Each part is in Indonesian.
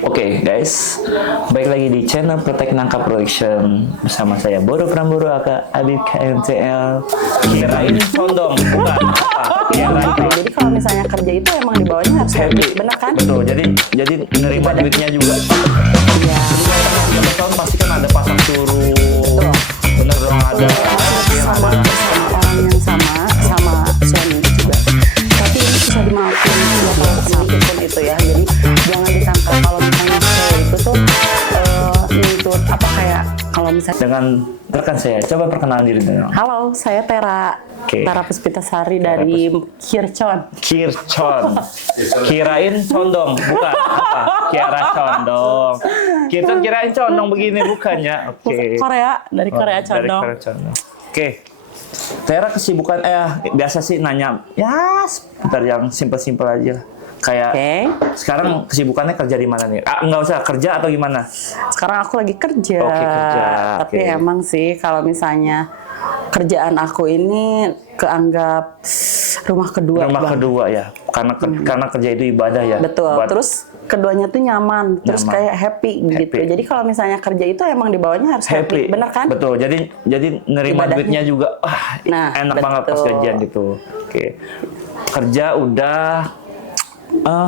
Oke guys, baik lagi di channel Protek Nangka Production bersama saya Boro Pramboro aka Adit KMCL. Kirain condong, bukan apa? Kirain. Jadi kalau misalnya kerja itu emang di bawahnya harus happy, benar kan? Betul. Jadi nerima duitnya juga. Iya. Tahun pasti kan ada pasang surut. Betul. Bener dong ada. Sama orang yang sama suami juga. Tapi ini susah dimaafin ya kalau sedikit pun itu ya. Jadi jangan disangka kalau misalnya cewek itu tuh nuntut apa kayak kalau misalnya Dengan rekan saya, coba perkenalan diri dulu. halo, saya Tera. Oke. Tera Puspitasari dari Kircon. Kircon, kirain condong, bukan apa? Kira condong. Kita kirain condong begini bukannya? Oke. Korea, dari Korea Dari Condong. Korea condong. Oke. Tera kesibukan biasa sih nanya ya seputar yang simpel-simpel aja. Kayak Oke. sekarang kesibukannya kerja di mana nih? Nggak usah kerja atau gimana? Sekarang aku lagi kerja. Oke, kerja. Tapi Oke. emang sih kalau misalnya kerjaan aku ini keanggap rumah kedua. Rumah Bang. kedua ya, karena kerja itu ibadah ya. Betul. Buat- Terus keduanya tuh nyaman, terus Nyaman. kayak happy gitu. Happy. Jadi kalau misalnya kerja itu emang di bawahnya harus happy, bener kan? Betul. Jadi nerima Ibadahnya. duitnya juga Nah, enak banget pas betul. gajian gitu. Oke. Kerja udah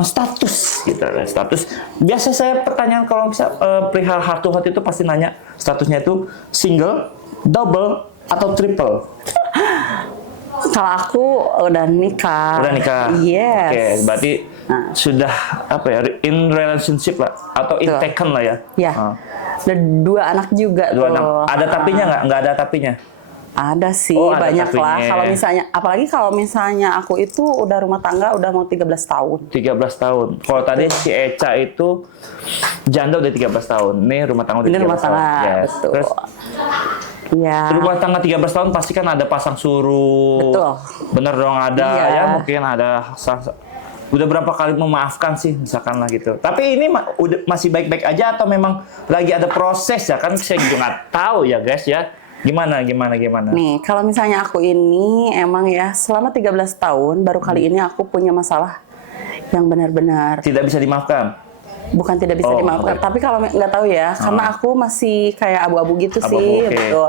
status gitu lah. Status biasa saya pertanyaan kalau bisa perihal heart to heart itu pasti nanya statusnya itu single, double atau triple. Kalau aku udah nikah. Udah nikah. Yes. Oke, berarti Nah. sudah apa ya in relationship lah atau in Betul. taken lah ya. Ya. Ah. Ada 2 anak juga Dua tuh. anak. Ada tapinya nggak? Nggak ada tapinya. Ada sih, Oh, ada banyak lah. tapinya. Kalau misalnya, apalagi kalau misalnya aku itu udah rumah tangga udah mau 13 tahun. 13 tahun. Kalau tadi si Eca itu janda udah 13 tahun. Nih rumah tangga udah Ini 13 rumah tahun. tangga, Yes. betul. Terus Iya. rumah tangga 13 tahun pasti kan ada pasang surut. Betul. Bener dong ada. Iya. Ya mungkin ada udah berapa kali memaafkan sih misalkan lah gitu. Tapi ini udah masih baik-baik aja atau memang lagi ada proses ya kan saya juga nggak tahu ya guys ya. Gimana? Nih, kalau misalnya aku ini emang ya selama 13 tahun baru kali ini aku punya masalah yang benar-benar Tidak bisa dimaafkan. bukan tidak bisa Oh, dimaafkan, oke. tapi kalau nggak tahu ya, karena aku masih kayak abu-abu gitu Abu-abu, sih, oke. betul.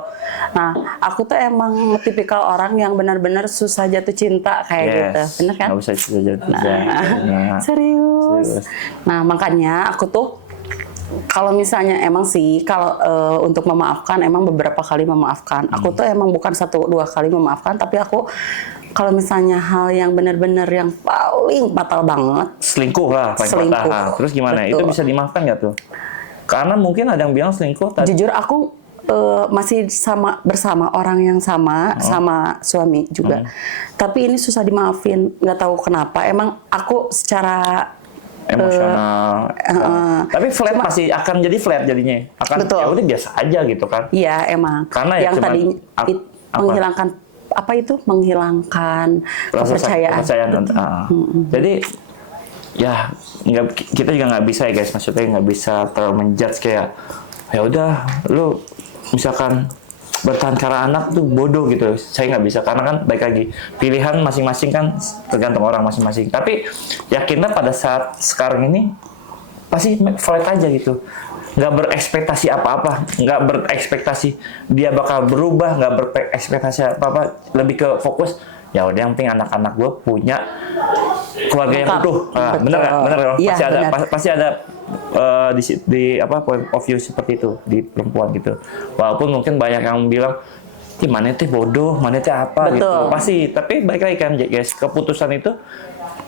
Nah, aku tuh emang tipikal orang yang benar-benar susah jatuh cinta kayak gitu, bener kan? Nggak bisa jadi. Nah, serius. Nah, makanya aku tuh kalau misalnya emang sih kalau untuk memaafkan emang beberapa kali memaafkan. Aku tuh emang bukan 1-2 kali memaafkan, tapi aku kalau misalnya hal yang benar-benar yang paling fatal banget, Selingkuh lah paling Selingkuh. fatal. Terus gimana? Betul. Itu bisa dimaafkan nggak tuh? Karena mungkin ada yang bilang selingkuh tadi. jujur aku masih bersama orang yang sama suami juga. Tapi ini susah dimaafin, nggak tahu kenapa. Emang aku secara Emosional. Tapi flat masih akan jadi flat jadinya. Akan Betul. ya udah biasa aja gitu kan. iya emang Karena ya yang cuman tadi apa? menghilangkan apa itu menghilangkan kepercayaan. Jadi ya kita juga nggak bisa ya guys, maksudnya nggak bisa terlalu menjudge kayak ya udah lu misalkan bertahan karena anak tuh bodoh gitu. Saya nggak bisa karena kan baik lagi pilihan masing-masing kan tergantung orang masing-masing. Tapi yakinlah pada saat sekarang ini pasti flat aja gitu. Nggak berekspektasi apa-apa, nggak berekspektasi dia bakal berubah, nggak berekspektasi apa-apa, lebih ke fokus ya udah yang penting anak-anak gue punya keluarga yang Lengkap. utuh. Betul. Bener dong. Iya, Pasti ada benar. pasti ada di apa point of view seperti itu di perempuan gitu. Walaupun mungkin banyak yang bilang mana teh bodoh, mana teh apa Betul. gitu. Pasti, tapi baik lagi kan guys, keputusan itu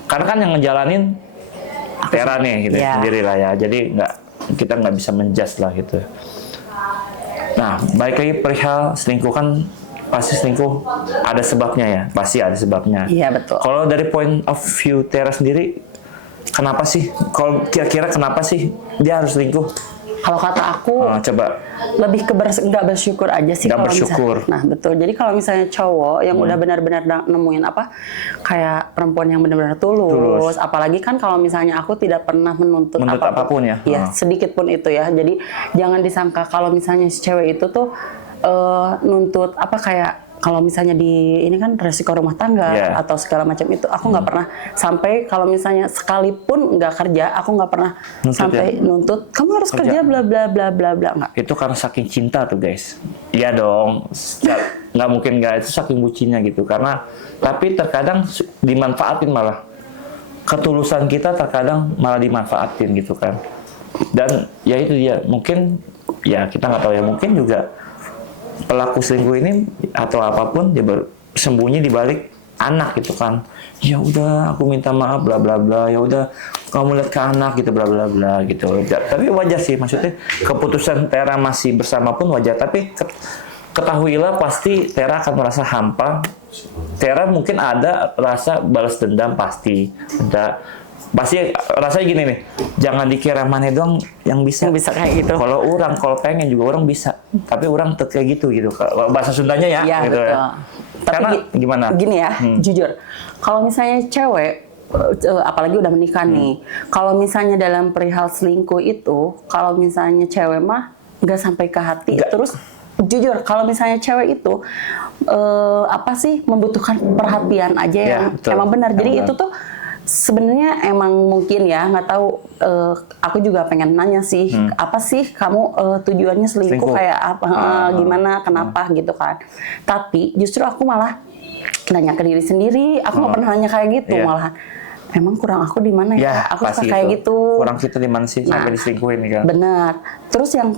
karena kan yang ngejalanin Tera nih gitu Iya. sendiri lah ya. Jadi kita nggak bisa menjudge lah gitu. Nah, baik lagi perihal selingkuh kan pasti selingkuh ada sebabnya ya, pasti ada sebabnya. Iya, betul. Kalau dari point of view Tera sendiri, kenapa sih? Kalau kira-kira kenapa sih dia harus selingkuh? Kalau kata aku Coba. lebih ke nggak bersyukur aja sih Nggak kalau bersyukur. misalnya. Nah betul. Jadi kalau misalnya cowok yang udah benar-benar nemuin apa kayak perempuan yang benar-benar tulus, apalagi kan kalau misalnya aku tidak pernah menuntut apapun ya. Iya, sedikit pun itu ya. Jadi jangan disangka kalau misalnya si cewek itu tuh nuntut apa kayak kalau misalnya di ini kan resiko rumah tangga atau segala macam itu aku nggak pernah sampai kalau misalnya sekalipun nggak kerja aku nggak pernah sampai nuntut kamu harus kerja bla bla bla bla bla nggak. Itu karena saking cinta tuh guys. Iya dong, nggak mungkin nggak, itu saking bucinnya gitu. Karena tapi terkadang dimanfaatin malah, ketulusan kita terkadang malah dimanfaatin gitu kan. Dan ya itu dia, mungkin ya kita nggak tahu ya, mungkin juga pelaku selingkuh ini atau apapun dia sembunyi di balik anak gitu kan. Ya udah aku minta maaf bla bla bla, ya udah kamu lihat ke anak gitu bla bla bla gitu. Tapi wajar sih, maksudnya keputusan Tera masih bersama pun wajar, tapi ketahuilah pasti Tera akan merasa hampa. Tera mungkin ada rasa balas dendam, pasti ada. Pasti rasanya gini nih, jangan dikira mana doang yang bisa kayak gitu. Kalau pengen juga orang bisa, tapi orang tetap kayak gitu kalau bahasa Sundanya ya, gitu betul. ya. Tapi Karena gimana? Gini ya, jujur, kalau misalnya cewek apalagi udah menikah nih, kalau misalnya dalam perihal selingkuh itu, kalau misalnya cewek mah nggak sampai ke hati, terus jujur kalau misalnya cewek itu apa sih membutuhkan perhatian aja yang emang benar. Jadi itu tuh sebenarnya emang mungkin ya, nggak tahu, aku juga pengen nanya sih, apa sih kamu tujuannya selingkuh kayak apa, gimana, kenapa gitu kan. Tapi justru aku malah nanya ke diri sendiri, aku nggak pernah nanya kayak gitu, malahan. Emang kurang aku di mana ya? Aku suka kayak gitu. Kurang kita di mana sih sampai diselingkuhin nih kan? Benar. Terus yang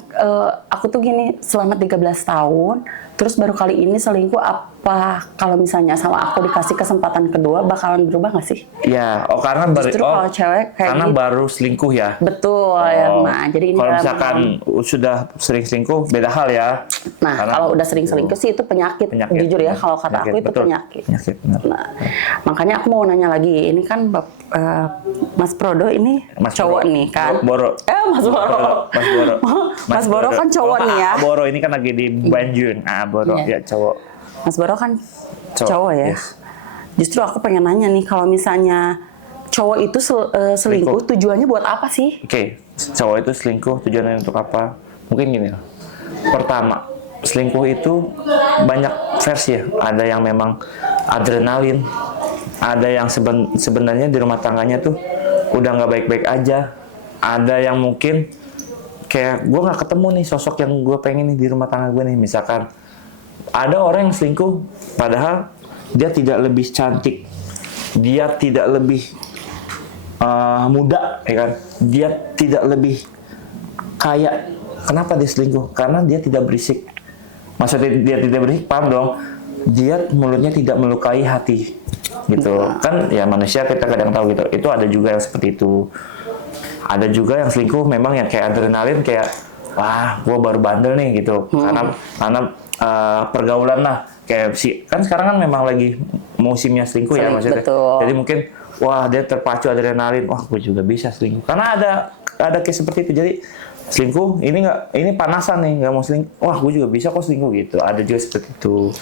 aku tuh gini, selama 13 tahun, terus baru kali ini selingkuh, apa kalau misalnya sama aku dikasih kesempatan kedua bakalan berubah nggak sih? Iya, karena justru kalau cewek kayak karena gitu. Baru selingkuh ya. Betul ya. Nah, jadi ini kalau misalkan sudah sering selingkuh beda hal ya. Nah, kalau udah sering selingkuh sih itu penyakit. Jujur ya, kalau kata aku itu penyakit. Nah, makanya aku mau nanya lagi, ini kan Mas Prodo ini cowok nih kan? Boro. Mas Boro. Mas Boro kan cowok nih ya. Boro ini kan lagi di Banjun. Boro ya cowok. Mas Boro kan cowok ya. Yes. Justru aku pengen nanya nih, kalau misalnya cowok itu selingkuh, tujuannya buat apa sih? Oke, cowok itu selingkuh tujuannya untuk apa? Mungkin gini. Pertama, selingkuh itu banyak versi ya. Ada yang memang adrenalin, ada yang sebenarnya di rumah tangganya tuh udah nggak baik-baik aja. Ada yang mungkin kayak gue nggak ketemu nih sosok yang gue pengen nih di rumah tangga gue nih. Misalkan ada orang yang selingkuh padahal dia tidak lebih cantik, dia tidak lebih muda, ya kan? Dia tidak lebih kaya. Kenapa dia selingkuh? Karena dia tidak berisik. Maksudnya dia tidak berisik, paham dong? Dia mulutnya tidak melukai hati, gitu. Kan ya manusia kita kadang tahu gitu. Itu ada juga yang seperti itu. Ada juga yang selingkuh memang yang kayak adrenalin, kayak wah gue baru bandel nih gitu. Karena pergaulan lah, kayak kan sekarang kan memang lagi musimnya selingkuh ya maksudnya. Betul. Jadi mungkin wah dia terpacu adrenalin, wah gue juga bisa selingkuh. Karena ada kayak seperti itu. Jadi selingkuh ini panasan nih, nggak mau selingkuh, wah gue juga bisa kok selingkuh gitu. Ada juga seperti itu.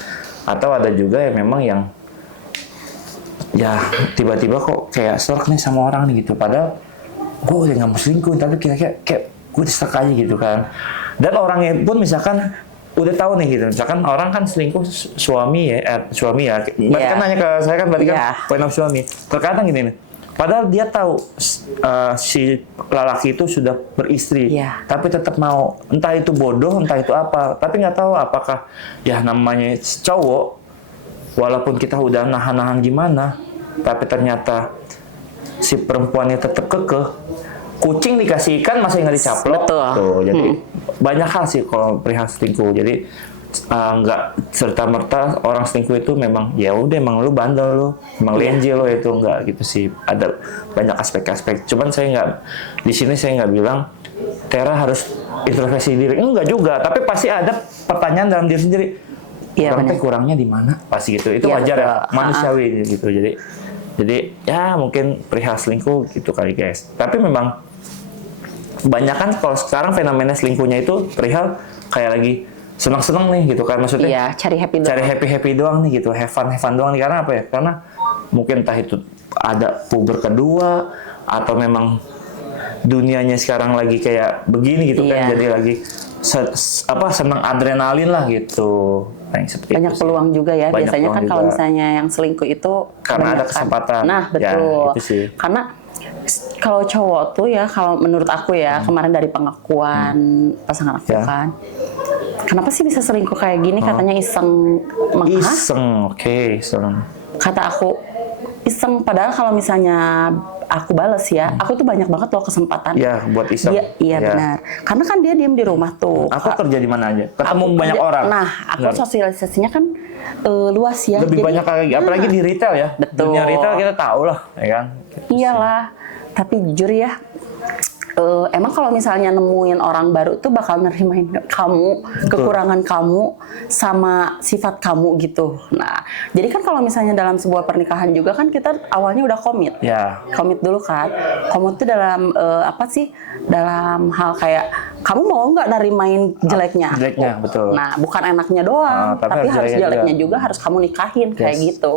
Atau ada juga yang memang yang ya tiba-tiba kok kayak stalk nih sama orang nih gitu, padahal gue udah nggak mau selingkuh, tapi kayak gue diserak aja gitu kan. Dan orangnya pun misalkan udah tahu nih gitu, misalkan orang kan selingkuh suami ya, berarti kan nanya ke saya kan berarti kan point of suami. Terkadang gini nih, padahal dia tahu si lelaki itu sudah beristri, tapi tetap mau, entah itu bodoh, entah itu apa, tapi nggak tahu apakah ya namanya cowok, walaupun kita udah nahan-nahan gimana, tapi ternyata si perempuannya tetap kekeh. Kucing dikasih ikan masih nggak dicaplok. Betul. Tuh, jadi banyak hal sih kalau perihal selingkuh. Jadi nggak serta-merta orang selingkuh itu memang ya udah emang lu bandel lu, emang lenje lo, itu nggak gitu sih. Ada banyak aspek-aspek. Cuman saya nggak, di sini saya nggak bilang Tera harus introspeksi diri. Enggak juga, tapi pasti ada pertanyaan dalam diri sendiri. Kurangnya di mana? Pasti gitu. Itu wajar ya, manusiawi gitu. Jadi ya mungkin perihal selingkuh gitu kali guys. Tapi memang banyak kan kalau sekarang fenomena selingkuhnya itu perihal kayak lagi senang-senang nih gitu kan, maksudnya. Iya, cari happy doang nih gitu, have fun doang nih. Karena apa ya? Karena mungkin entah itu ada puber kedua atau memang dunianya sekarang lagi kayak begini gitu kan, jadi lagi senang adrenalin lah gitu. paling seperti Banyak itu sih. peluang juga ya. Banyak Biasanya peluang kan kalau juga. misalnya yang selingkuh itu Karena ada kebanyakan. kesempatan. Nah, Ya, betul. itu sih. Karena kalau cowok tuh ya, kalau menurut aku ya, kemarin dari pengakuan pasangan aku Ya. kan. Kenapa sih bisa selingkuh kayak gini? Katanya iseng menghas. Iseng, oke, iseng. Kata aku iseng, padahal kalau misalnya aku bales ya, aku tuh banyak banget loh kesempatan. Ya, buat iseng. Iya Ya. benar. Karena kan dia diem di rumah tuh. Aku kerja di mana aja? Ketemu Aku banyak kerja- orang. Nah, aku Benar. sosialisasinya kan luas ya. Lebih Jadi, banyak lagi, apalagi di retail ya. Betul. Dunia retail kita tahu lah, ya kan. Iyalah. Tapi jujur ya, emang kalau misalnya nemuin orang baru tuh bakal nerimain kamu, kekurangan kamu, sama sifat kamu gitu. Nah, jadi kan kalau misalnya dalam sebuah pernikahan juga kan kita awalnya udah komit. Ya, Komit dulu kan. Komit tuh dalam apa sih? Dalam hal kayak kamu mau nggak nerimain jeleknya? jeleknya, betul. Nah, bukan enaknya doang, Tapi tapi harus harus jeleknya jeleknya juga. juga harus kamu nikahin kayak Yes. gitu.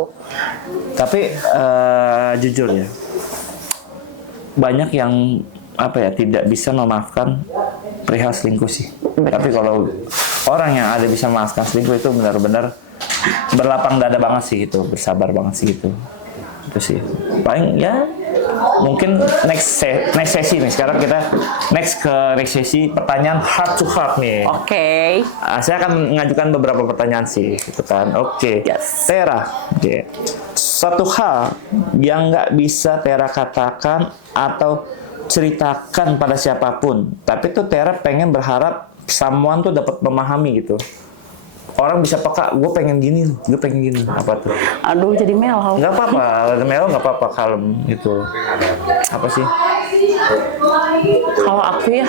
Tapi jujur ya, banyak yang tidak bisa memaafkan perihal selingkuh sih. Tapi kalau orang yang ada bisa memaafkan selingkuh itu benar-benar berlapang dada banget sih gitu, bersabar banget sih gitu. Itu sih. Paling ya mungkin next sesi nih. Sekarang kita next ke next sesi pertanyaan heart to heart nih. Oke. Saya akan mengajukan beberapa pertanyaan sih, gitu kan. Oke, Yes. Tera. Oke. Satu hal yang nggak bisa Tera katakan atau ceritakan pada siapapun, tapi tuh Tera pengen berharap someone tuh dapat memahami gitu. Orang bisa peka, gue pengen gini, gue pengen gini. Apa tuh? Aduh, jadi mellow. Nggak apa-apa, Melo nggak apa-apa, kalem gitu. Apa sih? Kalau aku ya,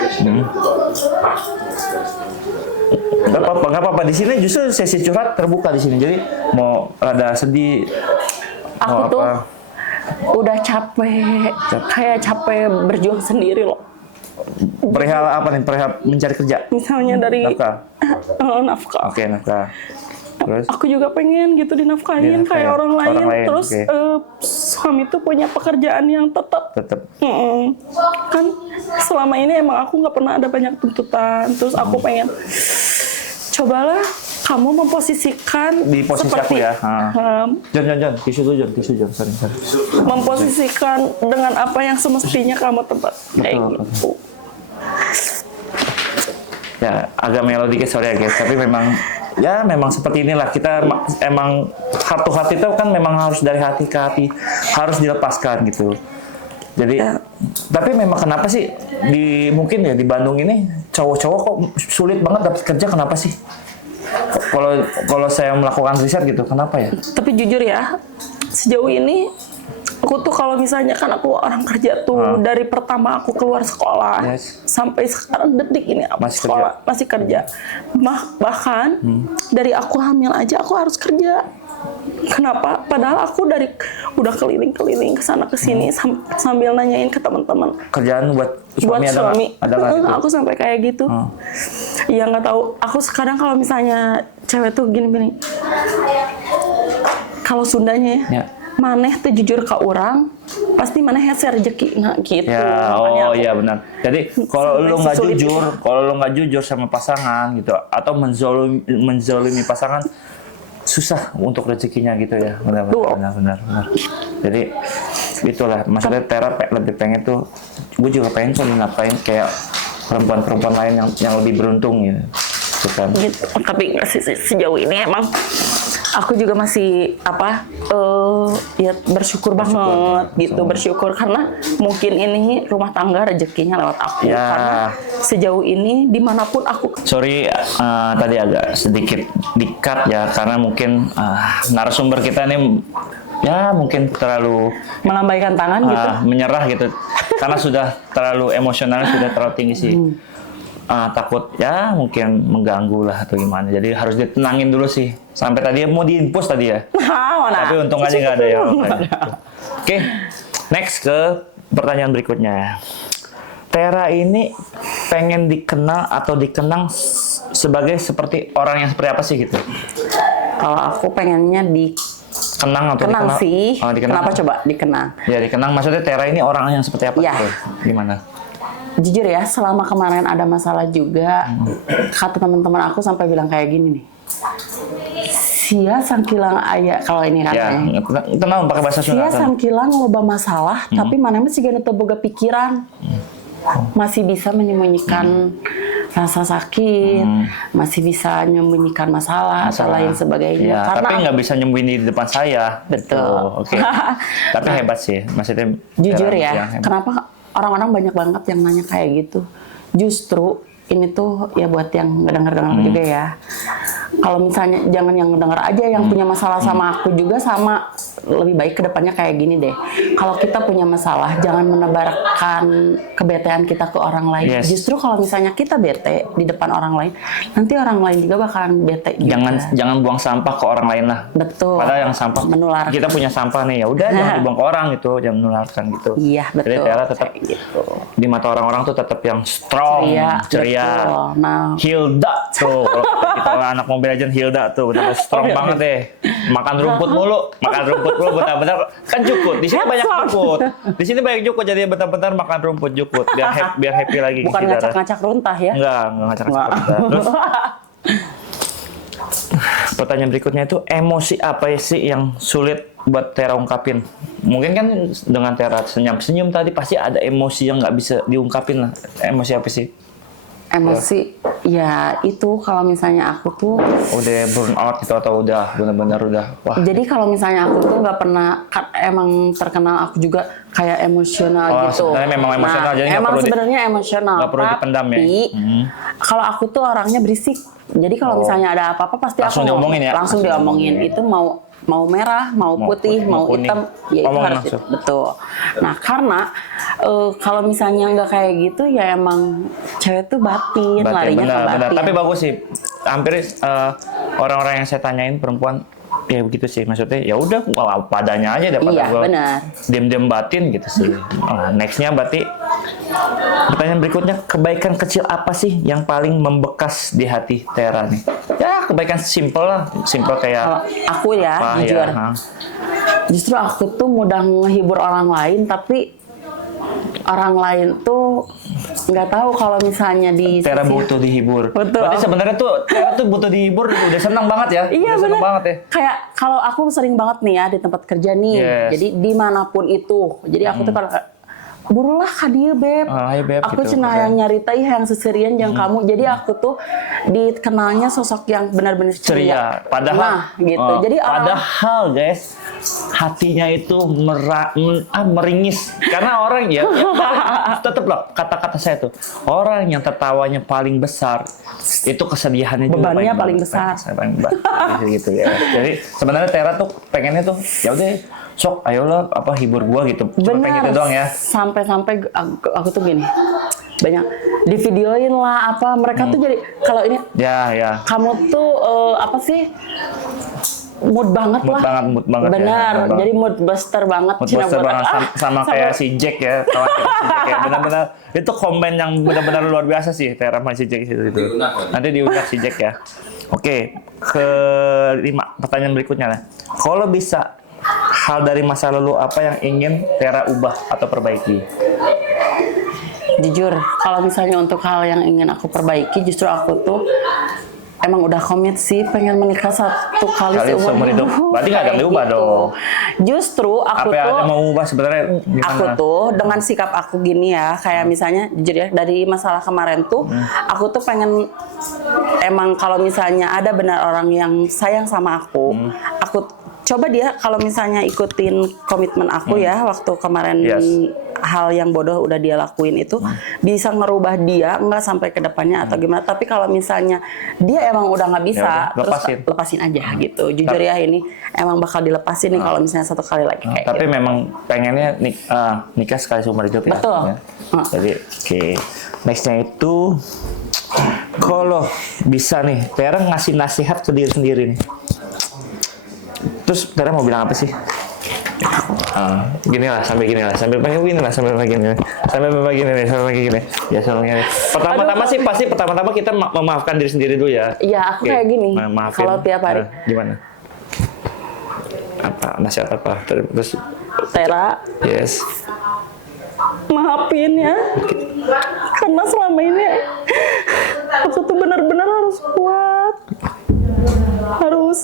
Nggak apa-apa. Di sini justru sesi curhat terbuka di sini. Jadi mau rada sedih, aku mau tuh apa? udah capek, kayak capek berjuang sendiri loh. Perihal apa nih? Perihal mencari kerja. Misalnya dari Nafkah. nafkah. Oke, nafkah. Terus? Aku juga pengen gitu dinafkahin Dinafkahin kayak orang lain. orang lain, Terus oke. suami tuh punya pekerjaan yang tetap. Tetap. Kan selama ini emang aku nggak pernah ada banyak tuntutan. Terus aku pengen cobalah kamu memposisikan Di posisi seperti aku ya. Ha. em, John. Tisu tuh, John. Sorry. memposisikan dengan apa yang semestinya kamu tempat kayak Betul. gitu. Ya, agak melodiknya sorry ya guys, tapi memang seperti inilah kita emang heart to heart itu kan memang harus dari hati ke hati, harus dilepaskan gitu. Jadi, tapi memang kenapa sih mungkin ya di Bandung ini cowok-cowok kok sulit banget dapat kerja, kenapa sih? Kalau saya melakukan riset gitu, kenapa ya? Tapi jujur ya, sejauh ini aku tuh kalau misalnya kan aku orang kerja tuh dari pertama aku keluar sekolah Yes. sampai sekarang detik ini aku Masih sekolah masih kerja. Bahkan dari aku hamil aja aku harus kerja. Kenapa? Padahal aku udah keliling-keliling ke sana ke sini sambil nanyain ke teman-teman. Kerjaan buat Buat suami ada suami, nggak? Ada nggak gitu? aku sampai kayak gitu. Ya nggak tahu. Aku sekarang kalau misalnya cewek tuh gini-gini, kalau Sundanya Ya. maneh tuh jujur ke orang, pasti maneh hese rezeki, nah gitu. Ya, Makanya aku- iya benar. Jadi kalau Sampai lu nggak sesulit jujur, sama pasangan gitu, atau menzolimi pasangan, susah untuk rezekinya gitu ya. Benar. Jadi itulah, maksudnya Tera lebih pengen tuh, gue juga pengen kok dinafkain kayak perempuan-perempuan lain yang lebih beruntung gitu. Bukan. gitu. Tapi sejauh ini emang aku juga masih ya bersyukur banget gitu, bersyukur karena mungkin ini rumah tangga rezekinya lewat aku. Ya. Karena sejauh ini dimanapun aku Sorry, tadi agak sedikit di-cut ya, karena mungkin narasumber kita ini ya mungkin terlalu melambaikan tangan gitu. menyerah gitu, karena sudah terlalu emosionalnya sudah terlalu tinggi sih. Takut ya mungkin mengganggu lah atau gimana, jadi harus ditenangin dulu sih. Sampai tadi mau diinpus tadi ya, Mana? tapi untung aja nggak ada ya. Oke, next ke pertanyaan berikutnya. Tera ini pengen dikenal atau dikenang sebagai seperti orang yang seperti apa sih gitu? Kalau aku pengennya Kenang atau dikenang dikenal? sih. Oh, dikenang. Kenapa coba dikenang? Ya dikenang, maksudnya Tera ini orang yang seperti apa Ya. gitu? Gimana? Jujur ya, selama kemarin ada masalah juga, kata teman-teman aku sampai bilang kayak gini nih. sia sangkilang aya kalau ini Ya, katanya. tenang pakai bahasa Sunda. Sia sangkilang loba masalah, tapi mana mah siga teu boga pikiran. Masih bisa menyembunyikan rasa sakit, masih bisa menyembunyikan masalah atau lain sebagainya. Ya, Karena tapi nggak bisa nyembunyiin di depan saya. Betul. Oh, oke. Tapi hebat sih, maksudnya. jujur yang ya, hebat. kenapa orang-orang banyak banget yang nanya kayak gitu. Justru ini tuh ya buat yang ngedenger-denger juga ya. Kalau misalnya jangan yang ngedenger aja, yang punya masalah sama aku juga sama, lebih baik kedepannya kayak gini deh. Kalau kita punya masalah, jangan menebarkan kebetean kita ke orang lain. Yes. Justru kalau misalnya kita bete di depan orang lain, nanti orang lain juga bakalan bete juga. Jangan buang sampah ke orang lain lah. Betul. Padahal yang sampah Menular. kita punya sampah nih, ya udah jangan dibuang ke orang gitu, jangan menularkan gitu. Iya betul. Jadi Tiara tetap Kayak gitu. di mata orang-orang tuh tetap yang strong, ceria. Betul. Nah, Hilda tuh, kalau kita anak Mobile Legends Hilda tuh benar strong banget deh. Makan rumput mulu, benar-benar kan jukut. Di sini banyak jukut. Di sini banyak jukut, jadi benar-benar makan rumput jukut biar happy lagi. bukan si Tiara. ngacak-ngacak runtah ya. Enggak ngacak-ngacak. Terus pertanyaan berikutnya itu emosi apa sih yang sulit buat Tiara ungkapin? Mungkin kan dengan Tiara senyum tadi pasti ada emosi yang nggak bisa diungkapin lah. Emosi apa sih? Emosi ya itu kalau misalnya aku tuh Udah burn out gitu atau udah benar-benar udah wah. jadi kalau misalnya aku tuh nggak pernah emang terkenal aku juga kayak emosional gitu. Sebenarnya memang emosional, jadi nggak emang perlu sebenarnya emosional. nggak perlu dipendam ya. Tapi kalau aku tuh orangnya berisik. Jadi kalau misalnya ada apa-apa pasti Langsung aku diomongin ya? langsung diomongin. Itu mau merah, mau putih, mau kuning. hitam, ya itu Ngomong harus langsung. betul. Nah karena kalau misalnya nggak kayak gitu ya emang cewek tuh batin, larinya ke benar. batin. Tapi bagus sih. Hampir orang-orang yang saya tanyain perempuan ya begitu sih, maksudnya ya udah padanya aja daripada Iya gua benar. diam-diam batin gitu sih. Nextnya berarti pertanyaan berikutnya, kebaikan kecil apa sih yang paling membekas di hati Tiara nih? Ya kebaikan simple lah, simple kayak Kalau aku ya apa jujur, ya? justru aku tuh mudah menghibur orang lain, tapi orang lain tuh nggak tahu kalau misalnya di Tiara sisi- butuh dihibur. Betul. Berarti sebenarnya tuh Tiara tuh butuh dihibur, udah senang banget ya. Iya Udah senang benar. banget ya. Kayak kalau aku sering banget nih ya di tempat kerja nih. Yes. Jadi dimanapun itu. Jadi aku tuh kalau burulah ka dieu beb. Ayo beb Aku gitu. cenah yang nyarita yang seserian yang kamu. Jadi aku tuh dikenalnya sosok yang benar-benar ceria. Ceria. Padahal nah, gitu. Jadi padahal guys, hatinya itu meringis karena orang ya tetap loh kata-kata saya tuh, orang yang tertawanya paling besar itu kesedihannya juga Bebannya paling besar. paling besar gitu ya. Jadi sebenarnya Tiara tuh pengennya tuh ya udah sok ayolah apa hibur gua gitu. Cuma pengen benar. gitu doang ya. Sampai aku tuh gini. Banyak di videoin lah apa mereka tuh jadi kalau ini Ya. kamu tuh apa sih mood banget Mood lah. banget ya. Benar, Mood jadi mood buster banget. Mood Cina buster buat banget aku. sama kayak si Jack ya, kawan kita si Jack ya. Benar-benar itu komen yang benar-benar luar biasa sih Tiara sama si Jack itu. Nanti diundang si Jack ya. Oke, pertanyaan berikutnya lah. Kalau bisa hal dari masa lalu apa yang ingin Tiara ubah atau perbaiki? Jujur, kalau misalnya untuk hal yang ingin aku perbaiki, justru aku tuh emang udah komit sih pengen menikah satu kali Seumur hidup. Berarti nggak ada yang Kayak diubah gitu. dong. Justru aku Apa yang tuh ada mau ubah sebenarnya gimana? aku tuh dengan sikap aku gini ya, kayak misalnya jujur ya dari masalah kemarin tuh, aku tuh pengen emang kalau misalnya ada benar orang yang sayang sama aku coba dia kalau misalnya ikutin komitmen aku ya waktu kemarin Yes. hal yang bodoh udah dia lakuin itu bisa ngerubah dia nggak sampai ke depannya atau gimana, tapi kalau misalnya dia emang udah nggak bisa Ya udah, lepasin. terus lepasin aja gitu. Jujur ya ini emang bakal dilepasin nih kalau misalnya satu kali lagi kayak Tapi gitu. memang pengennya nikah sekali seumur hidup ya. Betul. Ya. Jadi oke. Nextnya itu kalau bisa nih, Tiara ngasih nasihat ke diri sendiri nih. Terus Tiara mau bilang apa sih? Gini lah, sampai gini lah, sampai begini lah, sampai begini, sampai begini, sampai begini, ya sampai begini. Pertama-tama sih pasti pertama-tama kita memaafkan diri sendiri dulu ya. Iya, aku Oke, kayak gini. maafin. Kalau tiap hari. Gimana? Apa nasihat apa? Terus Tera, yes. maafin ya. Karena selama ini aku tuh benar-benar harus kuat. Harus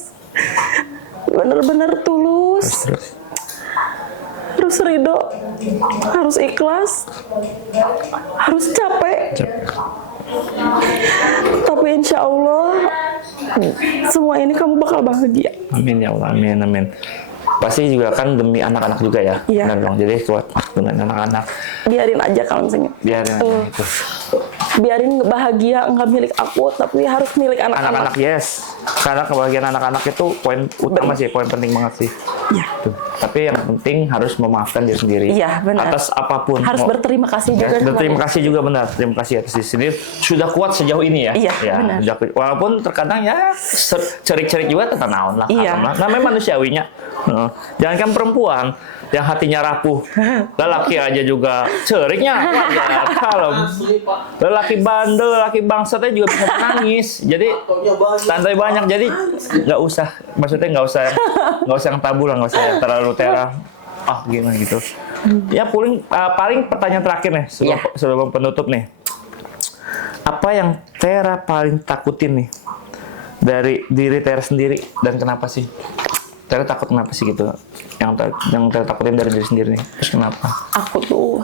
harus ikhlas, harus capek. Tapi insya Allah semua ini kamu bakal bahagia. Amin ya Allah, amin, amin. Pasti juga kan demi anak-anak juga ya. Iya. Benar dong. Jadi kuat dengan anak-anak. Biarin aja kalau misalnya. Biarin aja gitu. Biarin bahagia nggak milik aku, tapi harus milik Anak-anak, anak-anak. yes. Karena kebahagiaan anak-anak itu poin utama sih, poin penting banget sih. Iya. Tuh. Tapi yang penting harus memaafkan diri sendiri. Iya, benar. Atas apapun. Harus berterima kasih juga. sama Berterima dia. kasih juga, benar. Terima kasih atas diri sendiri. Sudah kuat sejauh ini ya. Iya, ya, benar. Walaupun terkadang ya cerik-cerik juga tetap naon lah. Iya. Namanya manusiawinya. Jangan kan perempuan yang hatinya rapuh. Lelaki aja juga ceriknya wajar, kalem. Lelaki bandel, lelaki bangsatnya juga bisa menangis. Jadi santai banyak. Jadi nggak usah, maksudnya nggak usah yang tabu lah, nggak usah yang terlalu tera. Gimana gitu. Ya paling pertanyaan terakhir nih sebelum penutup nih. Apa yang Tera paling takutin nih dari diri Tera sendiri dan kenapa sih? Tera takut kenapa sih gitu? Yang Tera takutin dari diri sendiri nih. Terus kenapa? Aku tuh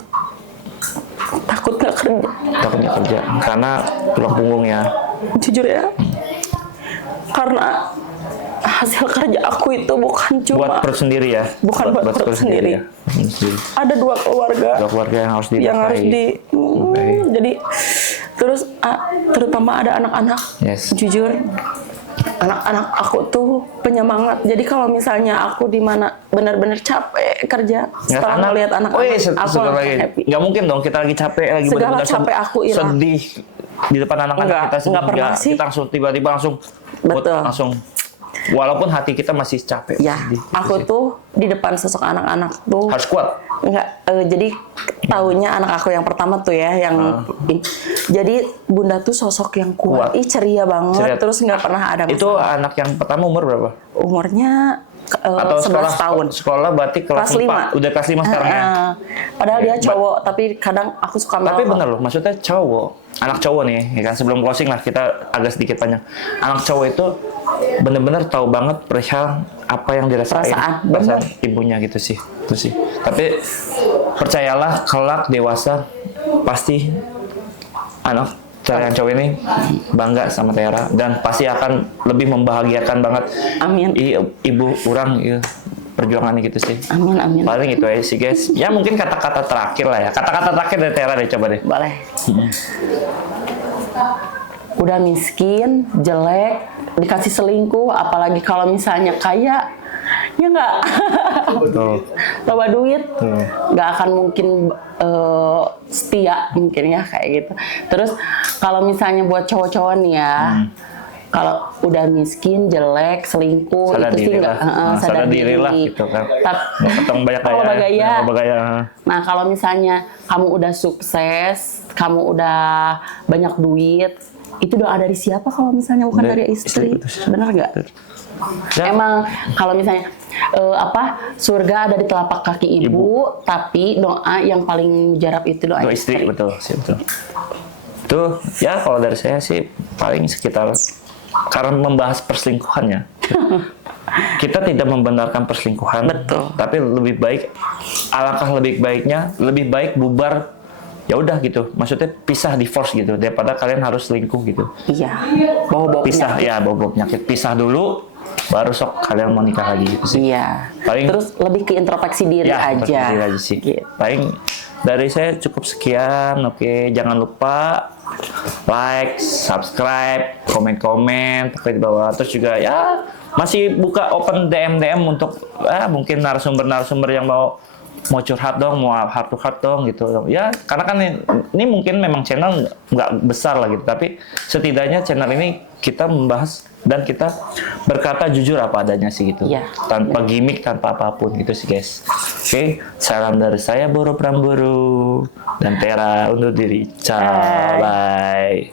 takut nggak kerja. Takut nggak kerja karena tulang punggung ya. Jujur ya, karena hasil kerja aku itu bukan cuma Buat perut sendiri ya. Bukan buat perut sendiri. Ya. Sendiri. ada 2 keluarga Dua keluarga yang harus yang dinafkahi. jadi terus terutama ada anak-anak. Yes. Jujur, anak-anak aku tuh penyemangat. Jadi kalau misalnya aku di mana benar-benar capek kerja, setelah melihat anak-anak, aku lagi happy. nggak mungkin dong kita lagi capek, lagi Segala benar-benar capek aku hilang. sedih di depan anak-anak kita sedih. Enggak pernah sih. Kita langsung tiba-tiba langsung Betul. langsung walaupun hati kita masih capek. Ya, sedih, aku gitu sih. tuh di depan sosok anak-anak tuh Harus kuat. enggak, jadi tahunya anak aku yang pertama tuh ya yang jadi bunda tuh sosok yang kuat, Kuat. ceria banget, Ceria. terus nggak pernah ada Itu masalah. anak yang pertama umur berapa? Umurnya Atau 11 tahun. Sekolah berarti kelas 4. 5. Udah kelas 5 sekarang ya. Padahal dia cowok, tapi kadang aku suka Tapi melongo. bener loh, maksudnya cowok, anak cowok nih, ya kan sebelum closing lah kita agak sedikit panjang. Anak cowok itu bener-bener tahu banget perihal apa yang dirasain Perasaan, ibunya gitu sih, itu sih. Tapi percayalah, kelak dewasa pasti anak Tera yang cowok ini bangga sama Tera dan pasti akan lebih membahagiakan banget. Amin. Ibu orang perjuangannya gitu sih. Amin, amin. Paling itu aja sih guys. Ya mungkin kata-kata terakhir lah ya. Kata-kata terakhir dari Tera deh, coba deh. Boleh. Udah miskin, jelek, dikasih selingkuh, apalagi kalau misalnya kaya, ya nggak. Betul. Bawa duit, nggak akan mungkin setia mungkin ya kayak gitu. Terus kalau misalnya buat cowok-cowok nih ya, kalau udah miskin, jelek, selingkuh, Sadar itu sih diri nggak lah. Sadar diri lah gitu kan. Ketong banyak Kalau bagaya. bagaya. Nah, kalau misalnya kamu udah sukses, kamu udah banyak duit, itu doa dari siapa kalau misalnya bukan dari istri? Benar nggak? Ya. Emang kalau misalnya surga ada di telapak kaki ibu, tapi doa yang paling mujarab itu doa Doa istri, betul sih, betul. Tuh, ya kalau dari saya sih paling sekitar karena membahas perselingkuhannya. Kita tidak membenarkan perselingkuhan, Betul. tapi lebih baik, alangkah lebih baiknya, lebih baik bubar, ya udah gitu. Maksudnya pisah, divorce gitu, daripada kalian harus selingkuh gitu. Iya, bawa-bawa Pisah, penyakit. ya bawa penyakit. Pisah dulu, baru sok kalian mau nikah lagi gitu sih. Iya. Paling- Terus lebih ke introspeksi diri aja. introspeksi aja sih. Gitu. Paling dari saya cukup sekian. Oke, jangan lupa like, subscribe, komen-komen pakai di bawah. Terus juga ya masih buka open DM untuk mungkin narasumber yang mau curhat dong, mau heart to heart dong gitu. Ya, karena kan ini mungkin memang channel nggak besar lah gitu, tapi setidaknya channel ini kita membahas dan kita berkata jujur apa adanya sih gitu. Iya. Tanpa gimmick, tanpa apapun gitu sih guys. Oke, salam dari saya Boro Pramboro dan Tera undur diri. Ciao, bye.